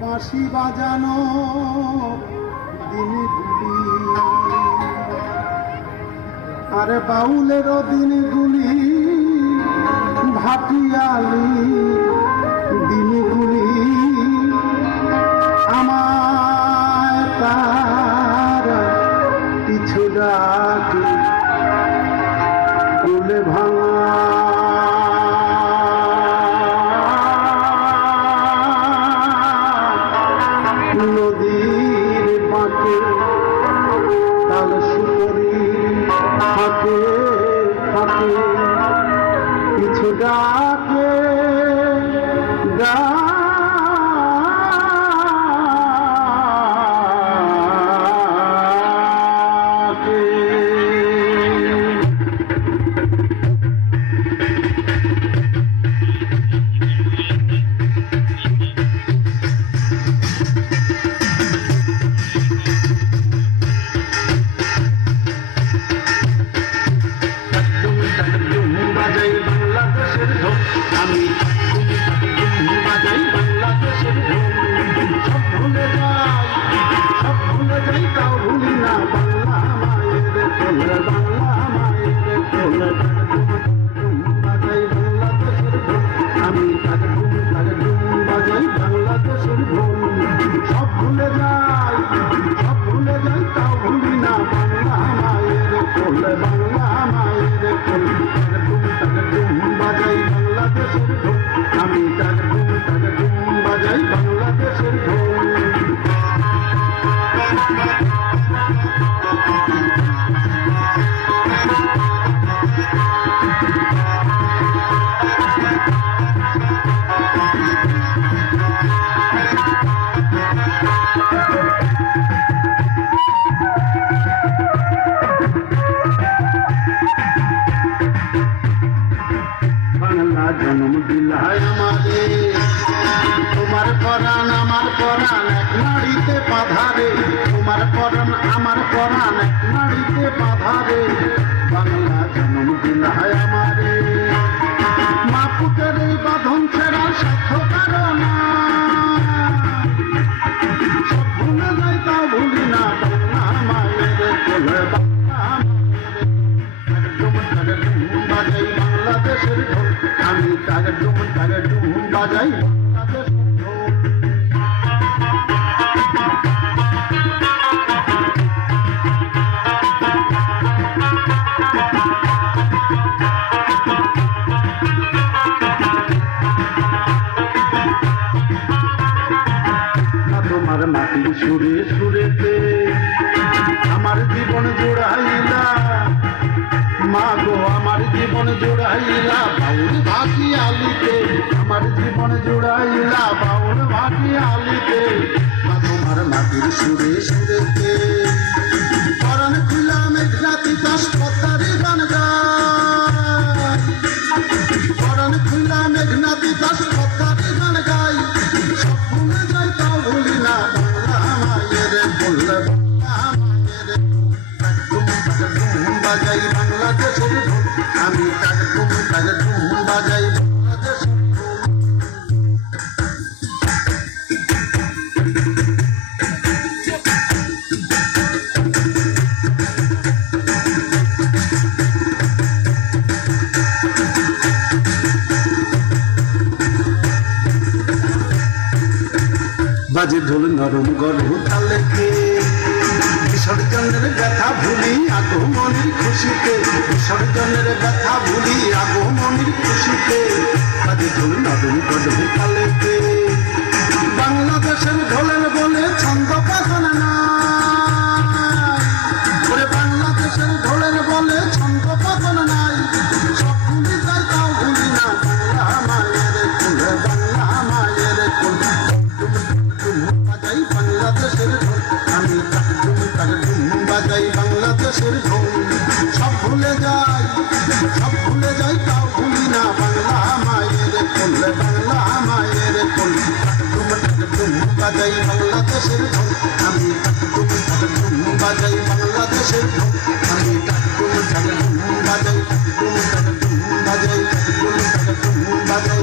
বাঁশি বাজানো দিনগুলি, আরে বাউলেরও দিনগুলি, ভাটিয়ালি দিনগুলি, আমার তারা কিছু ডাকে কুলে ভাঙা নদীর বাঁকে তাল সুপরি ফাঁকে ফাঁকে কিছু ডাকে জন্ম দিলায় আমারে তোমার পরাণ আমার পরাণ এক নাড়িতে বাঁধারে, তোমার পরাণ আমার পরাণ এক নাড়িতে বাঁধারে, বাংলা জন্ম দিলায় আমারে মা পুতের এই বাঁধন ছেড়া সাধ্য কারণ সব ভুলে যাই তাও ভুলি না বাংলা মায়ের কোলে, বাংলা মায়ের বাজাই বাংলাদেশের ঢোল, আমি তাকে ডুম বাজাই তোমার মাটির সুরে সুরেতে আমার জীবন জোড়াইলা, মা গো আমার জীবন জোড়াইলা বাউল ভাটি আলিতে, আমার জীবন জোড়াইলা বাউল ভাটি আলিতে, মা তোমার মাটির সুরে সুরেতে পরাণ খুলা মেঘনাতি চাষ পদ্মারি গান গাই, পরাণ খুলা মেঘনাতি চাষ পদ্মারি গান গাই, সব ভুলে যাই তাও ভুলি না বাংলা মায়ের বললে, বাজাই বাংলাদেশের ঢোল, আমি তাকে ডুম বাজাই বাংলাদেশের বাজে ঢোল নরম গরম তালে বিসর্জনের ব্যথা ভুলি আগমনির খুশিতে, বিসর্জনের ব্যথা ভুলি আগমনির খুশিতে, বাজে ঢোল নরম গরম তালেতে, বাংলাদেশের ঢোলের বলে ছন্দ পাতন নাই, ওরে বাংলাদেশের ঢোলের বলে ছন্দ পাতন নাই, সব ভুলি যাই তাও ভুলি না বাংলা মায়ের কোলে, বাংলা মায়ের কোলে, বাজাই বাংলাদেশের ঢোল, আমি বাজাই বাংলাদেশের ঢোল, সব ভুলে যাই তাও ভুলি না বাংলা মায়ের কোলে, বাংলা মায়ের কোলে, বাজাই বাংলাদেশের ঢোল, আমি বাজাই বাংলাদেশের ঢোল, আমি বাজাই বাজাই